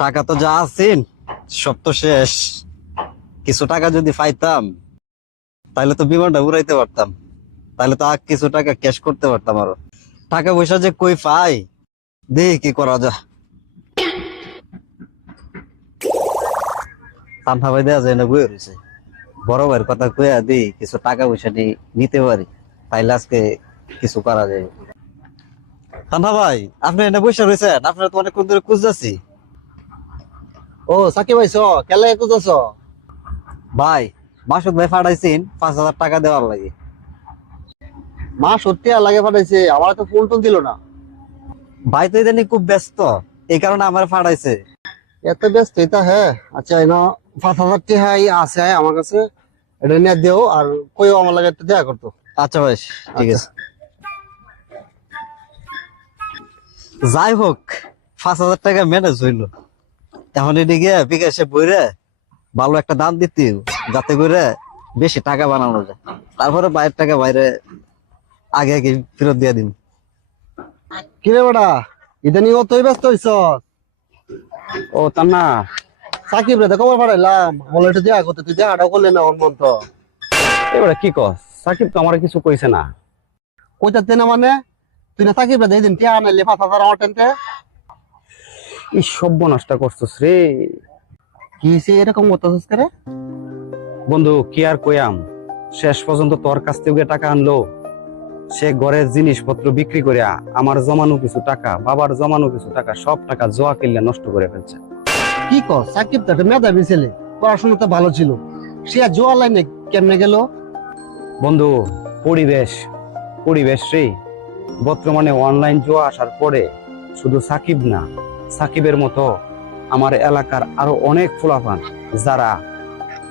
টাকা তো যা আছেন সব তো শেষ। কিছু টাকা যদি পাইতাম তাহলে তো বিমানটা উড়াইতে পারতাম, তাহলে তো আর কিছু টাকা ক্যাশ করতে পারতাম আরো। টাকা পয়সা যে কই পাই, দেখি কি করা যায়। তান্না ভাই দেওয়া যায় না, বয়ে রয়েছে। বড় ভাইয়ের কথা কইয়া দিই কিছু টাকা পয়সা নিতে পারি, তাইলে আজকে কিছু করা যায়। তান্না ভাই, আপনি এনে বসে রয়েছেন, আপনার তো অনেকক্ষণ ধরে খুঁজতেছি। ও সাকিব ভাই কেলে খুঁজছ? ভাই, মাসুদ ভাই ফাটাইছেন 5,000 টাকা দেওয়ার লাগে। মা সত্যি আর লাগে পাঠাইছে, আমার তো ফোন টোন দিল না। ভাই তো ইদানিং খুব ব্যস্ত, এই কারণে আমার ফাটাইছে। এত ব্যস্ত এটা? হ্যাঁ আচ্ছা, এনে 5,000 টাকা আছে আমার কাছে, এটা নিয়ে দেও আর কইও আমার লাগে একটু দেখা করতো। আচ্ছা ভাই, ঠিক আচ্ছা। আছে। যাই হোক, 5,000 টাকা ম্যানেজ হইলো। এখন এদিকে বিকাশে বইরে ভালো একটা দাম দিতে, যাতে করে বেশি টাকা বানানো যায়। তারপরে বাইরের টাকা বাইরে আগে আগে ফেরত দিয়ে দিন। কিরে বেটা, ইদানিং অতই ব্যস্ত হইছ? ও তা না। সাকিব রে তো খবর পাঠাইলাম, বলে একটু দেখা করতে, তুই দেখাটাও করলে না ওর মন তো। এবারে কি কস? সাকিব তো আমার কিছু কইছে না। কইতাতে না মানে? তুই না সাকিব রে দিন টিয়া আনাইলে 5,000 আমার টেনতে। এই সর্বনাশটা করছস রে কি হয়েছে এরকম করতেছিস করে? বন্ধু, কি আর কইয়াম। শেষ পর্যন্ত তোর কাছ থেকে টাকা আনলো। সে ঘরের জিনিসপত্র বিক্রি করে আমার জমানো কিছু টাকা, বাবার জমানো কিছু টাকা, সব টাকা জোয়া কিনলে নষ্ট করে ফেলছে। কি কর? সাকিব তো একটা মেধাবী ছেলে, পড়াশোনা তো ভালো ছিল, সে আর জোয়ার লাইনে কেমনে গেল? বন্ধু, পরিবেশ পরিবেশ রে। বর্তমানে অনলাইন জুয়া আসার পরে শুধু সাকিব না, সাকিবের মতো আমার এলাকার আরো অনেক ফুলাফান যারা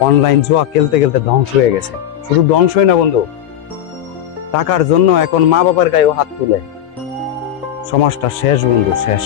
অনলাইন জুয়া খেলতে খেলতে ধ্বংস হয়ে গেছে। শুধু ধ্বংসই না বন্ধু, টাকার জন্য এখন মা বাবার গায়েও হাত তুলে। সমাজটা শেষ বন্ধু, শেষ।